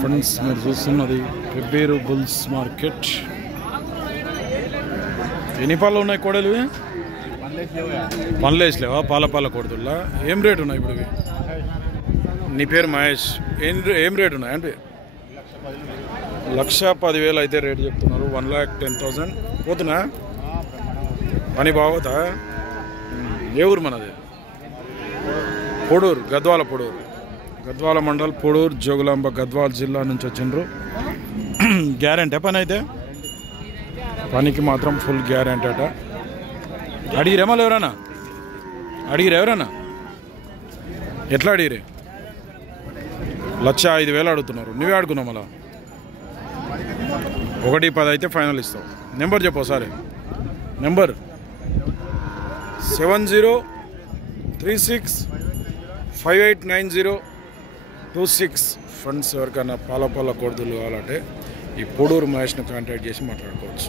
Friends మీరు చూస్తున్నది Pebbair bulls market. ఎన్ని పాలు ఉన్నాయి కోడలు? పనులేసలేవా? పాల కొడుతుల్లా. ఏం రేటు ఉన్నాయి ఇప్పుడు? నీ పేరు మహేష్. ఏం రేటు ఉన్నాయి అంటే? 1,10,000 అయితే రేటు చెప్తున్నారు. 1,10,000 పోతున్నా. పని బాగోతా? ఏ ఊరు మనది? పొడూరు, గద్వాల మండల్ పొడూరు, జోగులాంబ గద్వాల జిల్లా నుంచి వచ్చిండ్రు. గ్యారెంటీ పని అయితే? పనికి మాత్రం ఫుల్ గ్యారెంటీ అట. అడిగిరేమో ఎవరన్నా? ఎవరన్నా? ఎట్లా అడిగిరే? 1,05,000 అడుగుతున్నారు. నువ్వే అడుగున్నావు మళ్ళా. 1,10,000 అయితే ఫైనల్ ఇస్తావు. నెంబర్ చెప్పు ఒకసారి. నెంబర్ 7036589026. ఫ్రెండ్స్ ఎవరికైనా పాల కొడుతులు కావాలంటే ఈ పొడూరు మహేష్ని కాంటాక్ట్ చేసి మాట్లాడుకోవచ్చు.